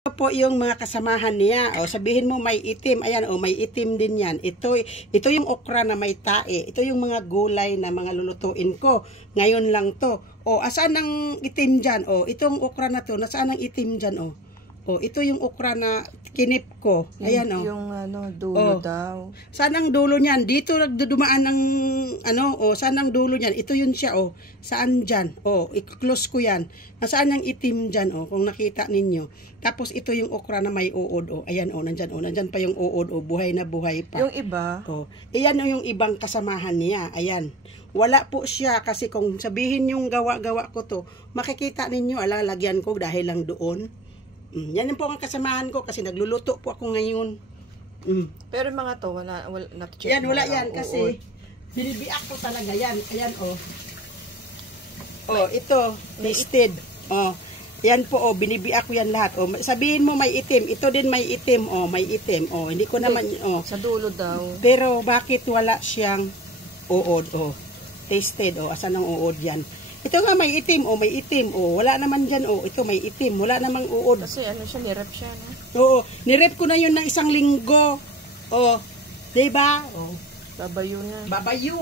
Ito po yung mga kasamahan niya. O, sabihin mo may itim. Ayan, o, may itim din yan. Ito yung okra na may tae. Ito yung mga gulay na mga lulutuin ko. Ngayon lang to. O, asaan ang itim dyan? O, itong okra na to, nasaan ang itim dyan? O, ito yung okra na kinip ko. Ayan, o. Yung dulo daw. Saan ang dulo niyan? Dito nagdudumaan ng saan ang dulo niyan? Ito yun siya, o. Saan dyan? O, i-close ko yan. Nasaan ang itim dyan, o, kung nakita ninyo. Tapos ito yung okra na may uod, o. Ayan, o, nandyan, o. Nandyan pa yung uod, o. Buhay na buhay pa. Yung iba? O. Iyan o yung ibang kasamahan niya. Ayan. Wala po siya kasi kung sabihin yung gawa-gawa ko to, makikita ninyo, lalagyan ko dahil lang doon. Yan po ang kasamahan ko kasi nagluluto po ako ngayon. Pero mga to, wala na-check. Yan, wala yan kasi binibiak ko talaga yan. Ayan, o. O, ito, listed. O, yan po, o, binibiak ko yan lahat. O, sabihin mo may itim. Ito din may itim. O, may itim. O, hindi ko naman, o. Sa dulo daw. Pero, bakit wala siyang uod, o. Tasted, o. Asan ang uod yan? Ito nga may itim, o, may itim, o, wala naman dyan, o, ito may itim, wala namang uod. Kasi ano siya, nirep siya, no? Oo, nirep ko na yun ng 1 linggo. O, diba? O, Babayo na. babayo.